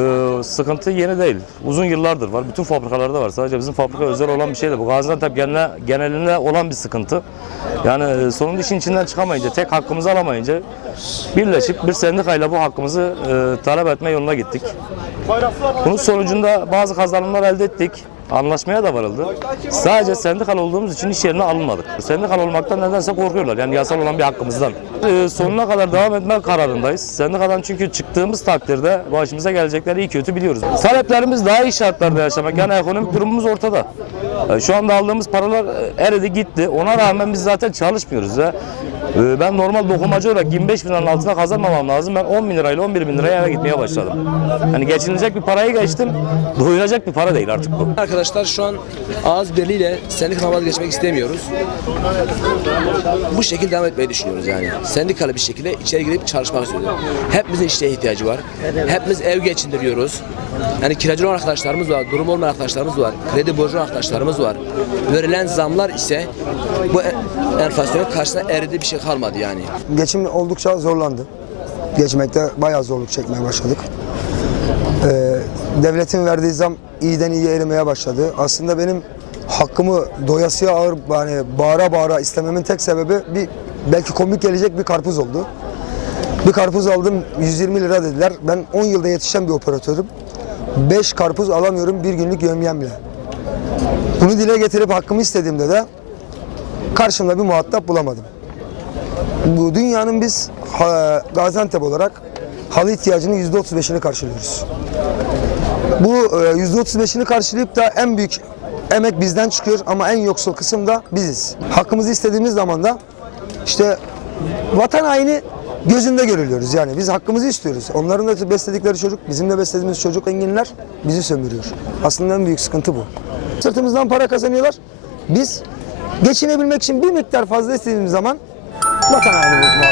bu sıkıntı yeni değil. Uzun yıllardır var. Bütün fabrikalarda var. Sadece bizim fabrika özel olan bir şey de bu. Gaziantep geneline, genelinde olan bir sıkıntı. Yani e, sonun işin içinden çıkamayınca, tek hakkımızı alamayınca birleşip bir sendikayla bu hakkımızı e, talep etme yoluna gittik. Bunun sonucunda bazı kazanımlar elde ettik. Anlaşmaya da varıldı. Sadece sendikal olduğumuz için iş yerine alınmadık. Sendikal olmaktan nedense korkuyorlar. Yani yasal olan bir hakkımızdan. Ee, sonuna kadar devam etme kararındayız. Sendikadan çünkü çıktığımız takdirde başımıza gelecekleri iyi kötü biliyoruz. Taleplerimiz daha iyi şartlarda yaşamak. Yani ekonomik durumumuz ortada. Ee, Şu anda aldığımız paralar e, eridi gitti. Ona rağmen biz zaten çalışmıyoruz. Ve e, ben normal dokumacı olarak 25 bin liranın altında kazanmamam lazım. Ben 10 bin lirayla 11 bin liraya eve gitmeye başladım. Hani geçinilecek bir parayı geçtim. Doyuracak bir para değil artık bu. Arkadaşlar şu an ağız birliğiyle sendikadan vazgeçmek istemiyoruz. Bu şekilde devam etmeyi düşünüyoruz yani. Sendikalı bir şekilde içeri girip çalışmak istiyoruz. Hepimizin işe ihtiyacı var. Hepimiz ev geçindiriyoruz. Yani kiracı olan arkadaşlarımız var, durum olmayan arkadaşlarımız var, kredi borcu olan arkadaşlarımız var. Verilen zamlar ise bu en- enflasyonun karşısında eridi bir şey kalmadı yani. Geçim oldukça zorlandı. Geçmekte bayağı zorluk çekmeye başladık. Ee, devletin verdiği zam iyiden iyiye erimeye başladı. Aslında benim hakkımı doyasıya ağır yani bağıra bağıra istememin tek sebebi bir belki komik gelecek bir karpuz oldu. Bir karpuz aldım 120 lira dediler. Ben 10 yılda yetişen bir operatörüm. 5 karpuz alamıyorum bir günlük yömyemle. Bunu dile getirip hakkımı istediğimde de karşımda bir muhatap bulamadım. Bu dünyanın biz Gaziantep olarak halı ihtiyacının %35'ini karşılıyoruz. Bu e, %35'ini karşılayıp da en büyük emek bizden çıkıyor ama en yoksul kısım da biziz. Hakkımızı istediğimiz zaman da işte vatan haini gözünde görülüyoruz yani biz hakkımızı istiyoruz. Onların da besledikleri çocuk, bizim de beslediğimiz çocuk enginler bizi sömürüyor. Aslında en büyük sıkıntı bu. Sırtımızdan para kazanıyorlar. Biz geçinebilmek için bir miktar fazla istediğimiz zaman vatan haini